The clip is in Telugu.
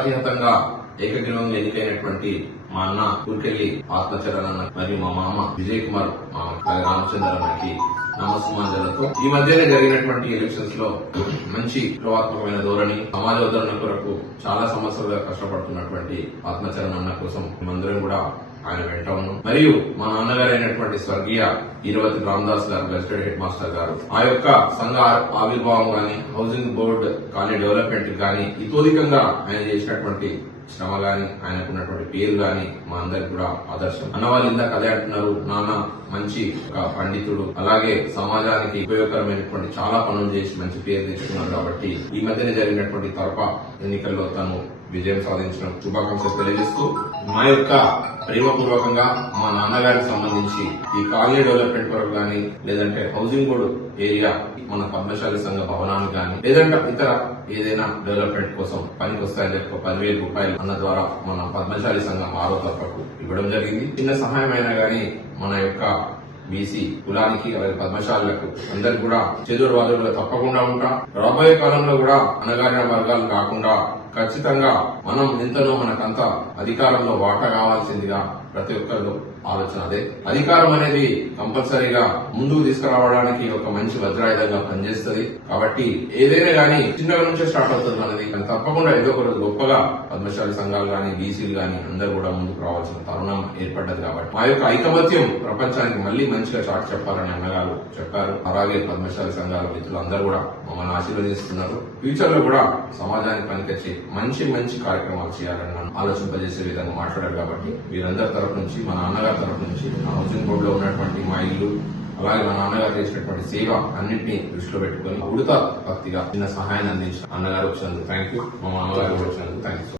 అప్రతిహతంగా ఏకగ్రీవంగా ఎన్నికైనటువంటి మా అన్న ఊరికెళ్లి ఆత్మచరణ్ అన్న మరియు మా మామ విజయ్ కుమార్ రామచంద్ర అన్నకి నమస్మాంజలతో ఈ మధ్యనే జరిగినటువంటి ఎలక్షన్స్ లో మంచి విప్లవాత్మకమైన ధోరణి, సమాజ ఉద్ధరణ కొరకు చాలా సంవత్సరాలుగా కష్టపడుతున్నటువంటి ఆత్మచరణ్ అన్న కోసం మేమందరం కూడా ఆయన వెంట ఉన్నాం. మరియు మా నాన్నగారైనటువంటి స్వర్గీయ ఈరవతి రామదాస్ గారు, గెస్టెడ్ హెడ్ మాస్టర్ గారు, ఆ యొక్క సంఘ ఆవిర్భావం గాని, హౌసింగ్ బోర్డు కాలనీ డెవలప్మెంట్ గాని, ఇతోధికంగా ఆయన చేసినటువంటి శ్రమ గాని, ఆయనకున్నటువంటి పేరు గాని మా అందరికి కూడా ఆదర్శం. అన్నవాళ్ళు ఇందాక అదే అంటున్నారు, నాన్న మంచి ఒక పండితుడు, అలాగే సమాజానికి ఉపయోగకరమైనటువంటి చాలా పనులు చేసి మంచి పేరు తెచ్చుకున్నారు. కాబట్టి ఈ మధ్యనే జరిగినటువంటి తరపా ఎన్నికల్లో తను విజయం సాధించిన శుభాకాంక్షలు తెలియజేస్తూ, మా యొక్క ప్రేమపూర్వకంగా మా నాన్నగారికి సంబంధించి ఈ కాలనీ డెవలప్మెంట్ కొరకు గానీ, లేదంటే హౌసింగ్ బోర్డు ఏరియా మన పద్మశాలి సంఘ భవనానికి గానీ, లేదంటే ఇతర ఏదైనా డెవలప్మెంట్ కోసం పనికి వస్తాయని చెప్పి 10,000 రూపాయలు అన్న ద్వారా మన పద్మశాలి సంఘం 6వ తరఫకు ఇవ్వడం జరిగింది. చిన్న సహాయం అయినా గానీ మన యొక్క బీసీ కులానికి, అలాగే పద్మశాలకు అందరికి కూడా చేదోడు వాదోడుగా తప్పకుండా ఉంటాం. రాబోయే కాలంలో కూడా అణగారిన వర్గాలు కాకుండా ఖచ్చితంగా మనం ఎంతనో మనకంతా అధికారంలో వాటా కావాల్సిందిగా ప్రతి ఒక్కరు ఆలోచన అదే. అధికారం అనేది కంపల్సరీగా ముందుకు తీసుకురావడానికి ఒక మంచి వజ్రాయుధంగా పనిచేస్తుంది. కాబట్టి ఏదైనా గానీ చిన్నగా నుంచే స్టార్ట్ అవుతుంది అనేది, కానీ తప్పకుండా ఏదో ఒక రోజు గొప్పగా పద్మశాలి సంఘాలు గానీ, బీసీలు గానీ అందరూ కూడా ముందుకు రావాల్సిన తరుణం ఏర్పడ్డది. కాబట్టి మా యొక్క ఐకమత్యం ప్రపంచానికి మళ్లీ మంచిగా చాటి చెప్పాలని అన్నగారు చెప్పారు. అలాగే పద్మశాలి సంఘాల మిత్రులు అందరూ కూడా మమ్మల్ని ఆశీర్వదిస్తున్నారు. ఫ్యూచర్ లో కూడా సమాజానికి పనికొచ్చి మంచి మంచి కార్యక్రమాలు చేయాలని నన్ను ఆలోచింపజేసే విధంగా మాట్లాడారు. కాబట్టి వీరందరి తరఫు నుంచి, మా నాన్నగారి తరఫు నుంచి, హౌసింగ్ బోర్డు లో ఉన్నటువంటి మా ఇల్లు, అలాగే మా నాన్నగారు చేసినటువంటి సేవ అన్నింటినీ దృష్టిలో పెట్టుకుని ఉడత భక్తిగా చిన్న సహాయాన్ని అందించిన అన్నగారు వచ్చినందుకు థ్యాంక్ యూ. మా మామగారు వచ్చినందుకు థ్యాంక్ యూ.